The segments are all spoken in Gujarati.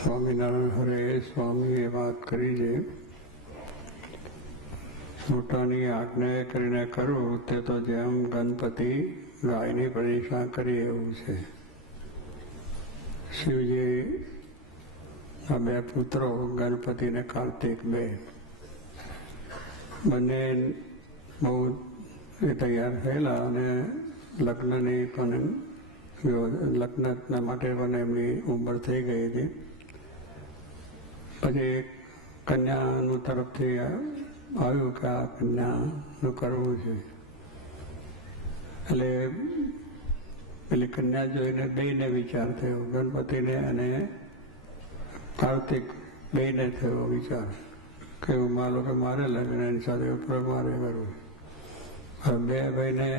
સ્વામિનારાયણ હરે સ્વામીએ વાત કરી છે, મોટાની આજ્ઞા કરીને કરવું તે તો જેમ ગણપતિ ગાયની પરીક્ષા કરી એવું છે. શિવજી આ બે પુત્રો ગણપતિ ને કાર્તિક બંને બહુ તૈયાર થયેલા અને લગ્નની પણ લગ્ન માટે પણ એમની ઉંમર થઈ ગઈ હતી. પછી કન્યાનું તરફથી આવ્યું કે આ કન્યાનું કરવું છે. એટલે પેલી કન્યા જોઈને બેયને વિચાર થયો, ગણપતિને અને કાર્તિક બેયને થયો વિચાર કે મારે લગ્ન એની સાથે ઉપર મારે કરવું. હવે બે ભાઈને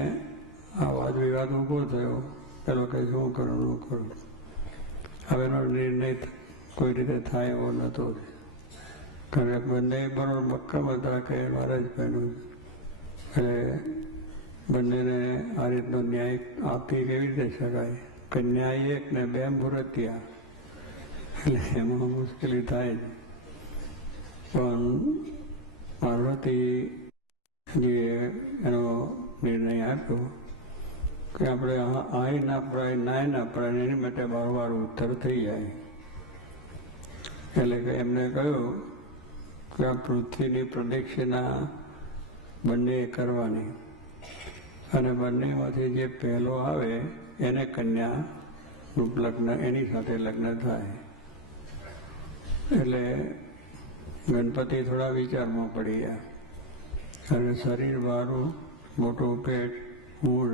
આ વાદ વિવાદ ઊભો થયો. પેલો કે શું કરું ન કરું. હવે એનો નિર્ણય કોઈ રીતે થાય એવો નહોતો. કારણ કે બંને બરોબર મક્કમ હતા કે મારે જ પહેરવું. એટલે બંનેને આ રીતનો ન્યાય આપી કેવી રીતે શકાય? કન્યા એક ને બે મૂર્તિયા, એટલે એમાં મુશ્કેલી થાય જ. પણ પાર્વતીજીએ એનો નિર્ણય આપ્યો કે આપણે આય ના પડાય નાય ના પડાય એની માટે વારંવાર ઉત્તર થઈ જાય. એટલે કે એમને કહ્યું કે આ પૃથ્વીની પ્રદક્ષિણા બંને કરવાની અને બંનેમાંથી જે પહેલો આવે એને કન્યા લગ્ન એની સાથે લગ્ન થાય. એટલે ગણપતિ થોડા વિચારમાં પડી ગયા. અને શરીર મારું મોટું પેટ મૂળ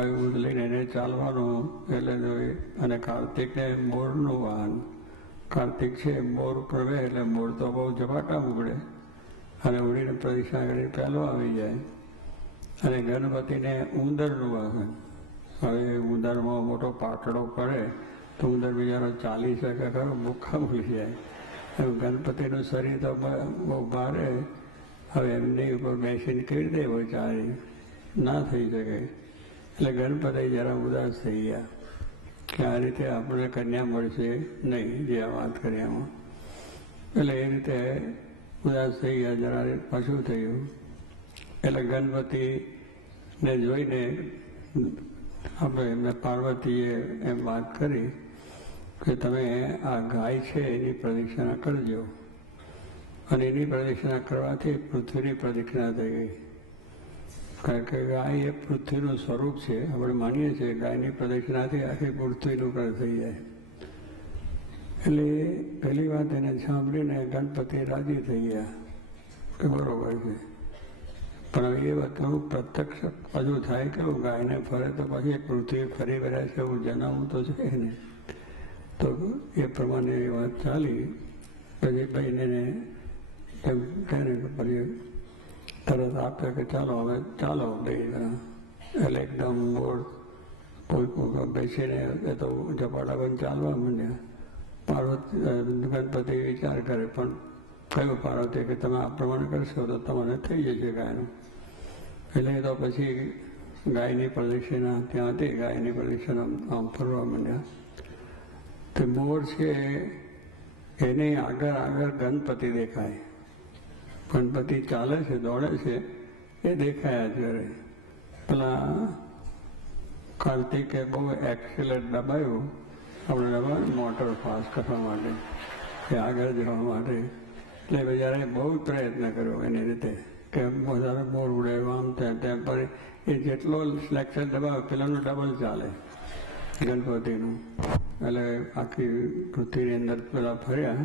એવું લઈને એને ચાલવાનું એટલે જોઈએ. અને કાર્તિકને મોરનું વાહન, કાર્તિક છે મોર ઉપર બે એટલે મોર તો બહુ ઝપાટા ઉપડે અને ઉડીને પરીક્ષા કરી પહેલો આવી જાય. અને ગણપતિને ઉંદરનું વાહન, હવે ઉંદરમાં મોટો પાટડો પડે તો ઉંદર બિચારો ચાલી શકે ખરો, ભૂખા ભૂલી જાય. ગણપતિનું શરીર તો બહુ ભારે, હવે એમની ઉપર બેસીને કેવી રીતે હોય ચાલી ના થઈ શકે. એટલે ગણપતિ જરા ઉદાસ થઈ ગયા કે આ રીતે આપણે કન્યા મળશે નહીં, જે આ વાત કરી એમાં. એટલે એ રીતે ઉદાસ થઈ ગયા, જરા પાછું થયું. એટલે ગણપતિને જોઈને આપણે એમને પાર્વતીએ એમ વાત કરી કે તમે આ ગાય છે એની પ્રદક્ષિણા કરજો. અને એની પ્રદક્ષિણા કરવાથી પૃથ્વીની પ્રદક્ષિણા થઈ ગઈ. કારણ કે ગાય એ પૃથ્વીનું સ્વરૂપ છે. આપણે માનીએ છીએ ગાયની પ્રદક્ષિણાથી આખી પૃથ્વીનું કર થઈ જાય. એટલે પહેલી વાત એને સાંભળીને ગણપતિ રાજી થઈ ગયા કે બરોબર છે. પણ એ વાત પ્રત્યક્ષ હજુ થાય કેવું, ગાયને ફરે તો પછી પૃથ્વી ફરી વળ્યા છે એવું જણાવવું તો છે ને. તો એ પ્રમાણે એ વાત ચાલી. પછી ભાઈને એમ કહે ને કે પછી તરત આપે કે ચાલો હવે ચાલો બે જણા. એટલે એકદમ મોડ કોઈ બેસીને એ તો ઝપાટા બંધ ચાલવા માંડ્યા. ગણપતિ વિચાર કરે પણ કયું પાર્વતી કે તમે આ પ્રમાણે કરશો તો તમને થઈ જશે ગાયનું. એટલે તો પછી ગાયની પ્રદક્ષિણા ત્યાં હતી, ગાયની પ્રદક્ષિણા આમ ફરવા માંડ્યા. તે મોર છે એની આગળ આગળ ગણપતિ દેખાય. ગણપતિ ચાલે છે, દોડે છે એ દેખાયા કરે. પેલા કાર્તિકે બહુ એક્સિલેટ દબાયું, આપણે દબાવ્યું મોટર ફાસ્ટ કરવા માટે કે આગળ જવા માટે. એટલે બિચારે બહુ પ્રયત્ન કર્યો એની રીતે કે વધારે મોર ઉડે આમ તેમ. પર એ જેટલો સિલેક્શન દબાવે પેલાનું ડબલ ચાલે ગણપતિનું. એટલે આખી પૃથ્વીની અંદર પેલા ફર્યા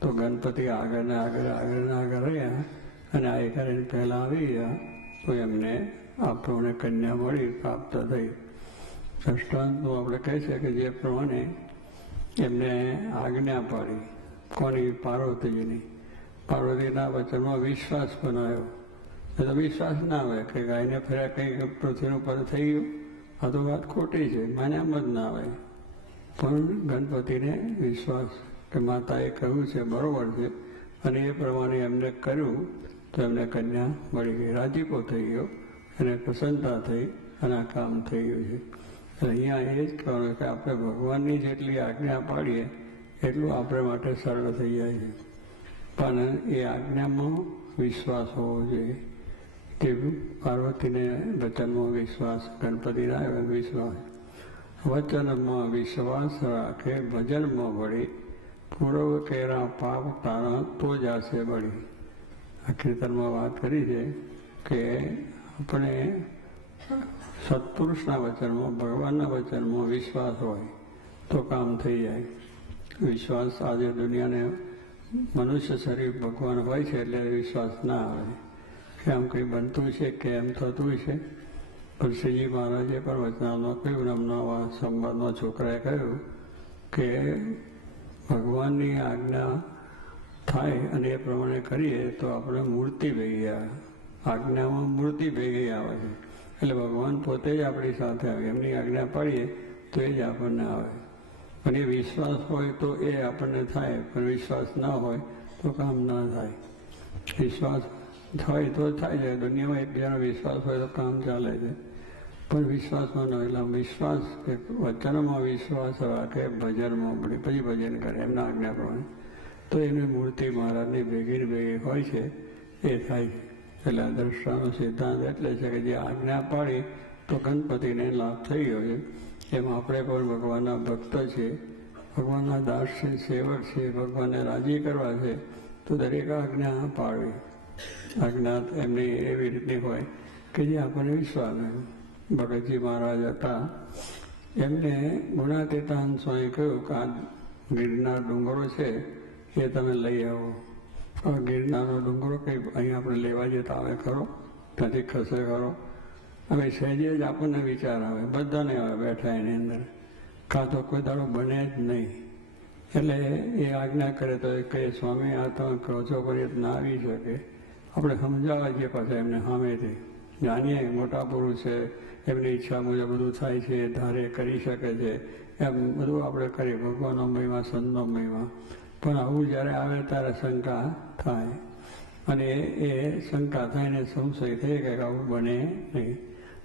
તો ગણપતિ આગળ ને આગળ રહ્યા અને આ કરીને પહેલાં આવી ગયા તો એમને આપણને કન્યા મળી, પ્રાપ્ત થઈ. દ્રષ્ટાંતનું આપણે કહી શકીએ કે જે પ્રમાણે એમને આજ્ઞા પાડી કોની? પાર્વતીજીની. પાર્વતીના વચનમાં વિશ્વાસ બનાવ્યો. એ તો વિશ્વાસ ના આવે કે ગાયને ફર્યા કંઈ પૃથ્વીનું પર થઈ ગયું, આ તો વાત ખોટી છે, માન્યામ જ ના આવે. પણ ગણપતિને વિશ્વાસ કે માતાએ કહ્યું છે બરોબર છે અને એ પ્રમાણે એમને કર્યું તો એમને કન્યા મળી ગઈ. રાજીપો થઈ ગયો, એને પ્રસન્નતા થઈ અને આ કામ થઈ ગયું છે. અહીંયા એ જ કહેવાનું કે આપણે ભગવાનની જેટલી આજ્ઞા પાડીએ એટલું આપણે માટે સરળ થઈ જાય છે. પણ એ આજ્ઞામાં વિશ્વાસ હોવો જોઈએ કે પાર્વતીને વચનમાં વિશ્વાસ, ગણપતિના વિશ્વાસ, વચનમાં વિશ્વાસ રાખે, ભજનમાં વળી પૂર્વ કેરા પાપ તારા તો જાશે વળી. આ કીર્તનમાં વાત કરી છે કે આપણે સત્પુરુષના વચનમાં, ભગવાનના વચનમાં વિશ્વાસ હોય તો કામ થઈ જાય. વિશ્વાસ આજે દુનિયાને મનુષ્ય શરીર ભગવાન હોય છે એટલે વિશ્વાસ ના આવે કે આમ કંઈ બનતું છે કે એમ થતું છે. પણ શ્રીજી મહારાજે પણ વચનામાં કહ્યું, એમના સંવાદમાં છોકરાએ કહ્યું કે ભગવાનની આજ્ઞા થાય અને એ પ્રમાણે કરીએ તો આપણે મૂર્તિ ભેગી આવે. આજ્ઞામાં મૂર્તિ ભેગી આવે છે એટલે ભગવાન પોતે જ આપણી સાથે આવે. એમની આજ્ઞા પાડીએ તો એ જ આપણને આવે. પણ એ વિશ્વાસ હોય તો એ આપણને થાય, પણ વિશ્વાસ ના હોય તો કામ ના થાય. વિશ્વાસ હોય તો થાય છે. દુનિયામાં એકબીજાનો વિશ્વાસ હોય તો કામ ચાલે છે, પણ વિશ્વાસમાં ન. એટલે વિશ્વાસ કે વચનમાં વિશ્વાસ રાખે, ભજનમાં પડે, પછી ભજન કરે એમના આજ્ઞા પ્રમાણે, તો એની મૂર્તિ મહારાજની ભેગી ભેગી હોય છે એ થાય છે. એટલે દ્રષ્ટાનો સિદ્ધાંત એટલે છે કે જે આજ્ઞા પાડી તો ગણપતિને લાભ થઈ ગયો છે. એમ આપણે પણ ભગવાનના ભક્ત છે, ભગવાનના દાસ છે, સેવક છે, ભગવાનને રાજી કરવા છે તો દરેક આજ્ઞા પાડવી. આજ્ઞા એમની એવી રીતની હોય કે જે આપણને વિશ્વાસ હોય. ભગતજી મહારાજ હતા, એમને ગુણાતીતાન સ્વામી કહ્યું કે આ ગિરનાર ડુંગરો છે એ તમે લઈ આવો. હવે ગિરનારનો ડુંગરો કંઈ અહીં આપણે લેવા જતા આવે ખરો? ત્યાંથી ખસે ખરો? હવે સહેજે જ આપણને વિચાર આવે, બધાને આવે બેઠા એની અંદર, કાં તો કોઈ દાડો બને જ નહીં. એટલે એ આજ્ઞા કરે તો એ કહે, સ્વામી આ તમે કહો છો પણ એ ના આવી શકે. આપણે સમજાવવા છીએ પાછા એમને સામેથી. જાણીએ મોટા પુરુષ છે, એમની ઈચ્છા મુજબ બધું થાય છે, ધારે કરી શકે છે, એમ બધું આપણે કરીએ. ભગવાનનો મહિમા, સંતનો મહિમા. પણ આવું જ્યારે આવે ત્યારે શંકા થાય, અને એ શંકા થઈને સંશય થઈ કે આવું બને નહીં.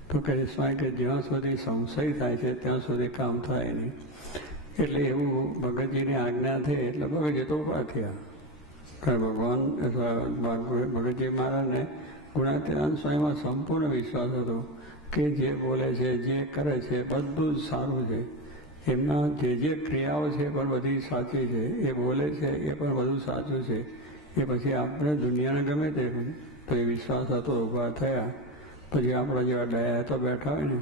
તો કહે સ્વામી કે જ્યાં સુધી સંશય થાય છે ત્યાં સુધી કામ થાય નહીં. એટલે એવું ભગતજીની આજ્ઞા થઈ એટલે ભગતજી તો ઉભા થયા. ભગવાન ભગતજી મહારાજને ગુણાતીતાન સ્વામીમાં સંપૂર્ણ વિશ્વાસ હતો કે જે બોલે છે, જે કરે છે બધું જ સારું છે. એમના જે ક્રિયાઓ છે પણ બધી સાચી છે, એ બોલે છે એ પણ બધું સાચું છે. એ પછી આપણે દુનિયાને ગમે તે તો એ વિશ્વાસ હતો, ઊભા થયા. પછી આપણા જેવા ડાયા તો બેઠા હોય ને